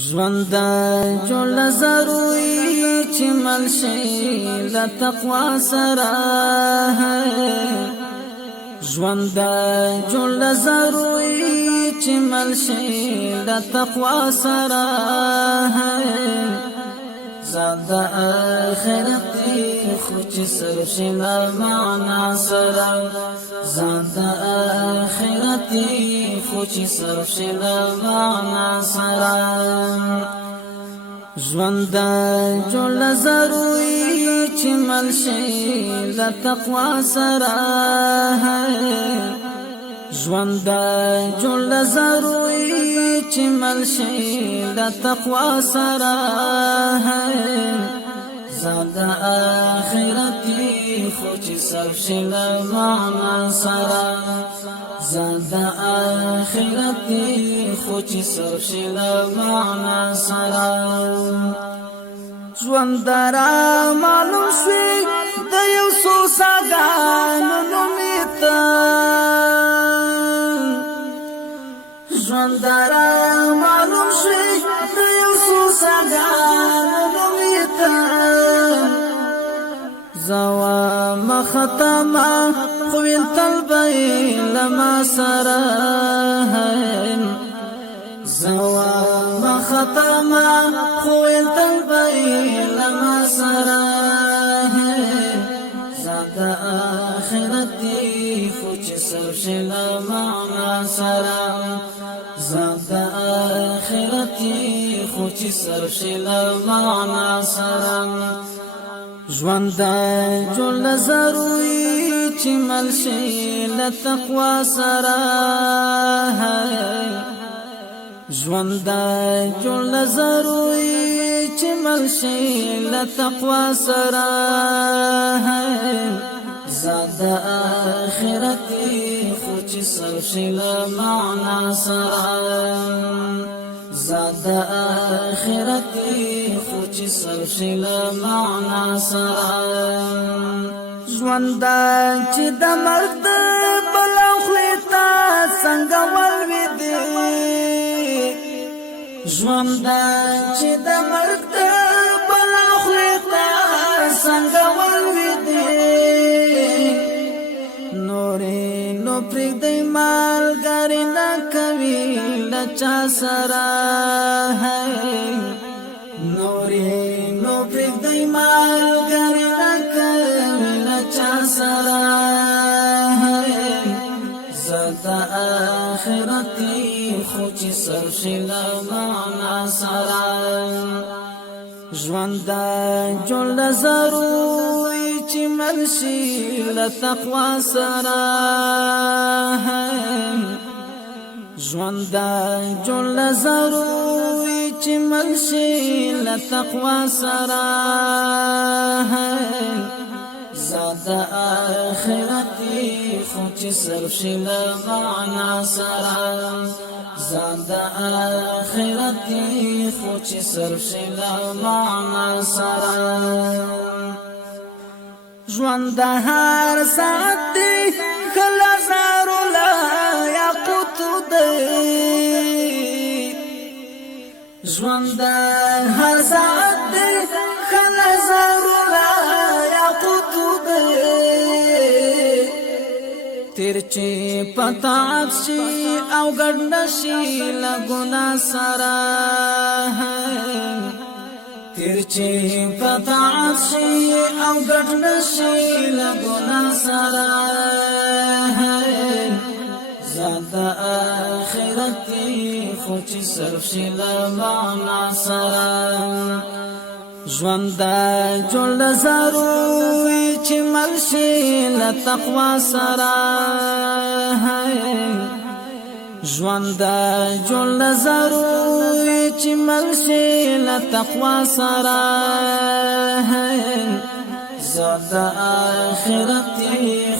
ژوند جوړ ضروري چې مل شي له تقوا سره ژوند جوړ ضروري چې مل شي له تقوا سره زاد آخرت خو چې سر شي له معنا سره زاد آخرت خو چې سر شي له معنا سره ژوند جوړ ضروري چې مل شي له تقوا سره ژوند جوړ ضروري چې مل شي له تقوا سره زاد آخرت خو چې سر شي له معنا سره زاد آخرت خو چې سر شي له معنا سره ژوند را معلوم شي د یو څو ساګانو نومیته ژوند را معلوم شي د یو څو ساګانو نومیته زوا مختما خویل طلبی لما سره زوا مختما خویل طلبی لما سره زاد آخرتی خو چې سر شي له معنا سره زاد آخرتی خو چې سر شي له معنا سره ژوند جوړ ضروري چې مل شي له تقوا سره ژوند جوړ ضروري چې مل شي له تقوا سره زاد آخرت خو چې سر شي له معنا سره زاد آخرت خو چې سر شي له معنا سره ژوند چې د مرد بلا خولې ته څنګه ولوېدې ژوند چې د مرد بلا خولې ته څنګه ولوېدې نورې نو پرېږدئ مالګرې نه کوي له چا سره نورې نو پرېږدئ مالګرې نه کوي له چا سره زاد آخرت خو چې سر شي له معنا سره ژوند جوړ ضروري چې مل شي له تقوا سره ژوند جوړ ضروري چې مل شي له تقوا سره زاد آخرت خو چې سر شي له معنا سره زاد آخرت خو چې سر شي له معنا سره ژوند هر ساعت دی کله زارو لا یاقوت دی ژوند هر ساعت دی کله زارو لا یاقوت دی تیر چې پتاعت شي او ګډ نشي له ګناه سره تیر چې پتاعت شي او ګډ نشي له ګناه سره زاد آخرت خو چې سر شي له معنا سره ژوند جوړ ضروري چې مل شي له تقوا سره ژوند جوړ ضروري چې مل شي له تقوا سره زاد آخرت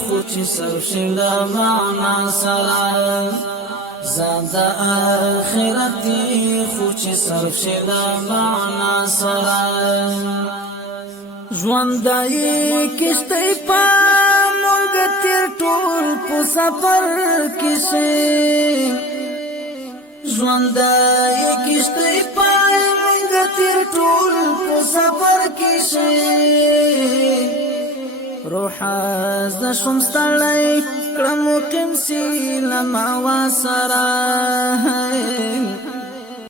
خو چې سر شي له معنا سره زاد آخرت خو چې سر شي له معنا سره ژوند یې کشته په موږ تیر ټول په سفر کې شي ژوند یې کشته په تیر ټول په سفر کې شي روح از د شوم ستړی کړم قمسي لما وسره